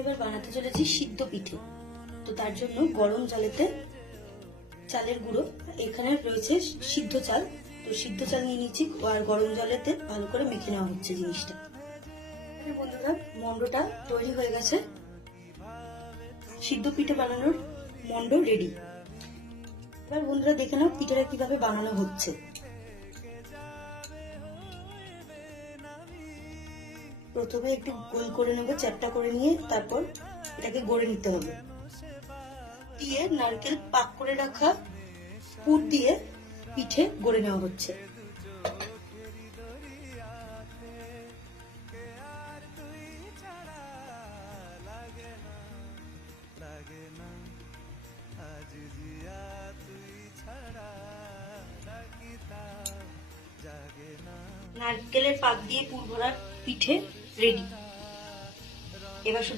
এবার বানাতে চলেছি সিদ্ধ পিঠে। তো তার জন্য গরম জলেতে চালের গুঁড়ো, এখানে রয়েছে সিদ্ধ চাল, তো সিদ্ধ চাল নিয়ে নিচ্ছি আর গরম জলেতে ভালো করে মেখে নেওয়া হচ্ছে জিনিসটা। বন্ধুরা, মন্ডটা তৈরি হয়ে গেছে, সিদ্ধ পিঠে বানানোর মন্ড রেডি। এবার বন্ধুরা দেখে নাও পিঠাটা কিভাবে বানানো হচ্ছে। প্রথমে একটু গোল করে নেবো, চ্যাপটা করে নিয়ে তারপর এটাকে গড়ে নিতে হবে। দিয়ে নারকেল পাক করে রাখা পুর দিয়ে পিঠে গড়ে নেওয়া হচ্ছে। নারকেলের পাক দিয়ে পুর ভরা পিঠে রেডি। এবার